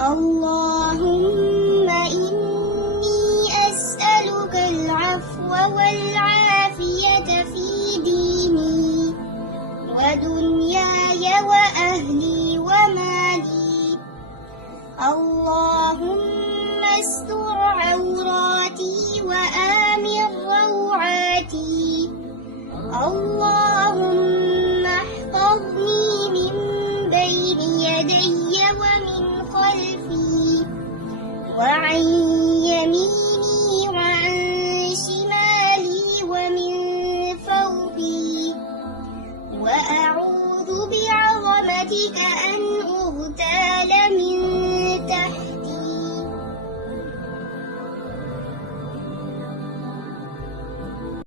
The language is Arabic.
اللهم إني أسألك العفو والعافية في ديني ودنياي وأهلي ومالي. اللهم استر عوراتي وآمن روعاتي. اللهم احفظني من بين يدي ومن خلفي وعن يميني